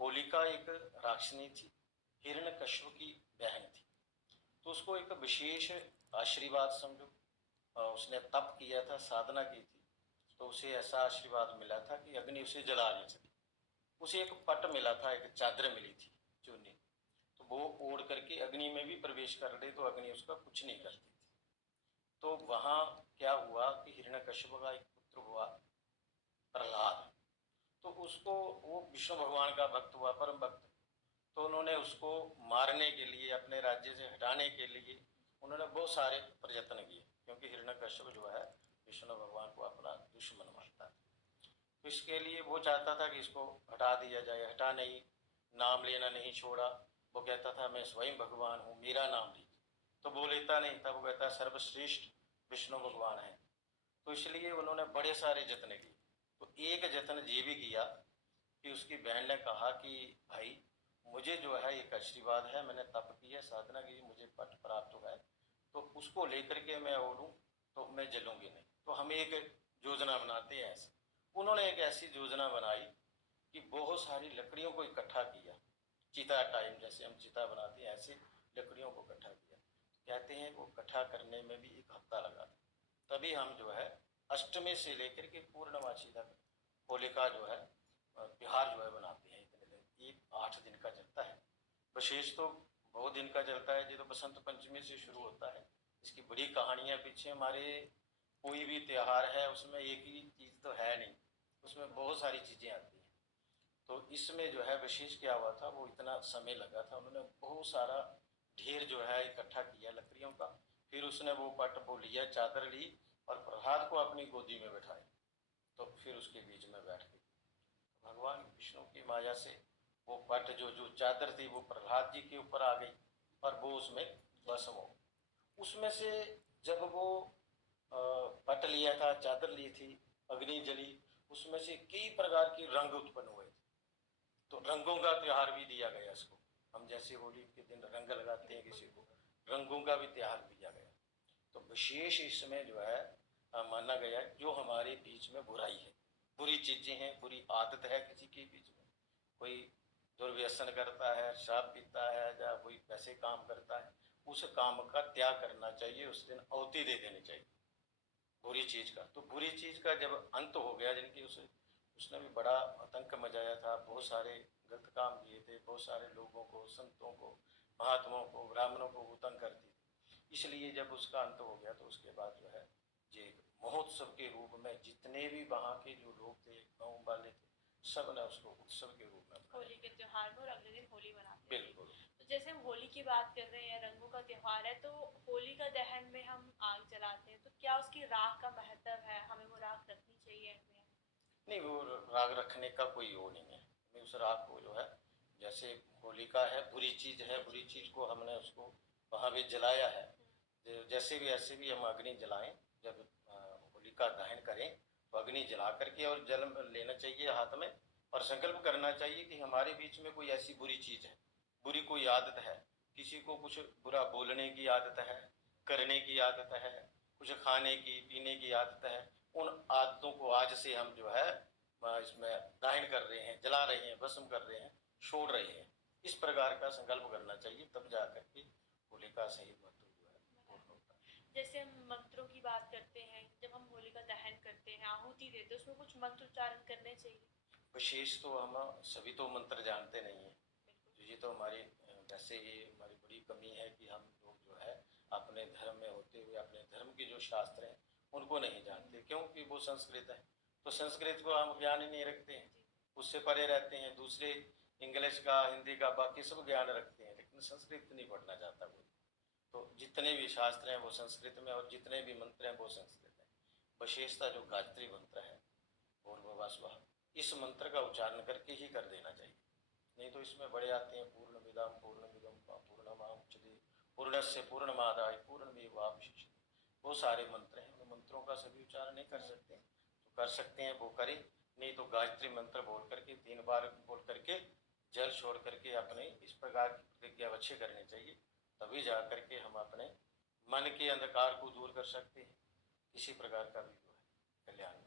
होलिका एक राक्षनी थी, हिरण्यकश्यप की बहन थी। तो उसको एक विशेष आशीर्वाद समझो, उसने तप किया था, साधना की थी, तो उसे ऐसा आशीर्वाद मिला था कि अग्नि उसे जला नहीं सकी। उसे एक पट मिला था, एक चादर मिली थी चुन्नी, तो वो ओढ़ करके अग्नि में भी प्रवेश कर ले तो अग्नि उसका कुछ नहीं करती थी। तो वहाँ क्या हुआ कि हिरण्यकश्यप का एक पुत्र हुआ प्रहलाद। तो उसको, वो विष्णु भगवान का भक्त हुआ, परम भक्त। तो उन्होंने उसको मारने के लिए, अपने राज्य से हटाने के लिए उन्होंने बहुत सारे प्रयत्न किए, क्योंकि हिरण्यकश्यप जो है विष्णु भगवान को अपना दुश्मन मानता था। तो इसके लिए वो चाहता था कि इसको हटा दिया जाए, हटा नहीं, नाम लेना नहीं छोड़ा। वो कहता था मैं स्वयं भगवान हूँ, मेरा नाम लीजिए। तो वो लेता नहीं था, वो कहता सर्वश्रेष्ठ विष्णु भगवान है। तो इसलिए उन्होंने बड़े सारे जत्न किए। तो एक जत्न ये भी किया कि उसकी बहन ने कहा कि भाई मुझे जो है एक आशीर्वाद है, मैंने तप किया, साधना की, मुझे पट प्राप्त हुआ है, तो उसको लेकर के मैं ओढ़ूँ तो मैं जलूंगी नहीं। तो हम एक योजना बनाते हैं ऐसे। उन्होंने एक ऐसी योजना बनाई कि बहुत सारी लकड़ियों को इकट्ठा किया, चिता टाइम जैसे हम चिता बनाते हैं ऐसे लकड़ियों को इकट्ठा किया। कहते हैं वो इकट्ठा करने में भी एक हफ्ता लगा था। तभी हम जो है अष्टमी से लेकर के पूर्णमासी तक होलिका जो है त्योहार जो है बनाते हैं। इतने दिन, ये 8 दिन का चलता है। विशेष तो बहुत दिन का चलता है, ये तो बसंत पंचमी से शुरू होता है। इसकी बड़ी कहानियाँ पीछे। हमारे कोई भी त्योहार है उसमें एक ही चीज़ तो है नहीं, उसमें बहुत सारी चीज़ें आती हैं। तो इसमें जो है विशेष क्या हुआ था, वो इतना समय लगा था, उन्होंने बहुत सारा ढेर जो है इकट्ठा किया लकड़ियों का। फिर उसने वो पट वो लिया, चादर ली और प्रहलाद को अपनी गोदी में बैठाया। तो फिर उसके बीच में बैठ गई। भगवान विष्णु की माया से वो पट जो जो चादर थी वो प्रहलाद जी के ऊपर आ गई और वो उसमें भस्म हो। उसमें से जब वो पट लिया था, चादर ली थी, अग्नि जली, उसमें से कई प्रकार के रंग उत्पन्न हुए थे। तो रंगों का त्योहार भी दिया गया इसको। हम जैसे होली के दिन रंग लगाते हैं किसी को, रंगों का भी त्योहार दिया गया। तो विशेष इसमें जो है माना गया जो हमारे बीच में बुराई है, बुरी चीजें हैं, बुरी आदत है किसी के बीच में, कोई दुर्व्यसन करता है, शराब पीता है या कोई पैसे काम करता है, उस काम का त्याग करना चाहिए, उस दिन आहुति दे देनी चाहिए बुरी चीज का। तो बुरी चीज का जब अंत हो गया, जिनकी उसने भी बड़ा आतंक मचाया था, बहुत सारे गलत काम किए थे, बहुत सारे लोगों को, संतों को, महात्माओं को, ब्राह्मणों को वो तंग करती थी। इसलिए जब उसका अंत हो गया तो उसके बाद जो है ये महोत्सव के रूप में जितने भी वहाँ के जो लोग थे, गाँव वाले थे, सब ने उसको उत्सव के रूप में होली के त्योहार में, और अगले दिन होली मनाते हैं। बिल्कुल। तो जैसे हम होली की बात कर रहे हैं, रंगों का त्योहार है, तो होली का दहन में हम आग जलाते हैं, तो क्या उसकी राख का महत्व है, हमें वो राख रखनी चाहिए हमें? नहीं, वो राग रखने का कोई वो नहीं है। नहीं, उस राग को जो है, जैसे होलिका है, बुरी चीज है, बुरी चीज को हमने उसको वहाँ भी जलाया है। जैसे भी ऐसे भी हम अग्नि जलाएं, जब होलिका दहन करें तो अग्नि जला करके और जल लेना चाहिए हाथ में, और संकल्प करना चाहिए कि हमारे बीच में कोई ऐसी बुरी चीज है, बुरी कोई आदत है, किसी को कुछ बुरा बोलने की आदत है, करने की आदत है, कुछ खाने की पीने की आदत है, उन आदतों को आज से हम जो है इसमें दहन कर रहे हैं, जला रहे हैं, भस्म कर रहे हैं, छोड़ रहे हैं। इस प्रकार का संकल्प करना चाहिए, तब जा करके होलिका सही महत्व जो है पूर्ण होता है। जैसे हम मंत्रों की बात करते हैं, जब हम होली का दहन करते हैं, आहुति देते हैं, उसमें कुछ मंत्र उच्चारण करने चाहिए? विशेष तो हम सभी तो मंत्र जानते नहीं हैं। तो ये तो हमारी वैसे ही हमारी बड़ी कमी है कि हम लोग जो है अपने धर्म में होते हुए अपने धर्म के जो शास्त्र हैं उनको नहीं जानते, क्योंकि वो संस्कृत है। तो संस्कृत को हम ज्ञान ही नहीं रखते हैं, उससे परे रहते हैं। दूसरे इंग्लिश का, हिंदी का, बाकी सब ज्ञान रखते हैं, लेकिन संस्कृत नहीं पढ़ना चाहता कोई। तो जितने भी शास्त्र हैं वो संस्कृत में, और जितने भी मंत्र हैं वो संस्कृत हैं। विशेषता जो गायत्री मंत्र है, भूर्भुवः स्वः, इस मंत्र का उच्चारण करके ही कर देना चाहिए। नहीं तो इसमें बड़े आते हैं पूर्णमिदं पूर्णमिदं पूर्णमादाय पूर्णस्य पूर्णमादाय पूर्णमेवावशिष्यते, वो सारे मंत्र हैं। उन मंत्रों का सभी उच्चारण नहीं कर सकते, तो कर सकते हैं वो करें। नहीं तो गायत्री मंत्र बोल करके 3 बार बोल करके जल छोड़ करके अपने इस प्रकार की प्रतिज्ञा अवश्य करनी चाहिए, तभी जा करके हम अपने मन के अंधकार को दूर कर सकते हैं। किसी प्रकार का भी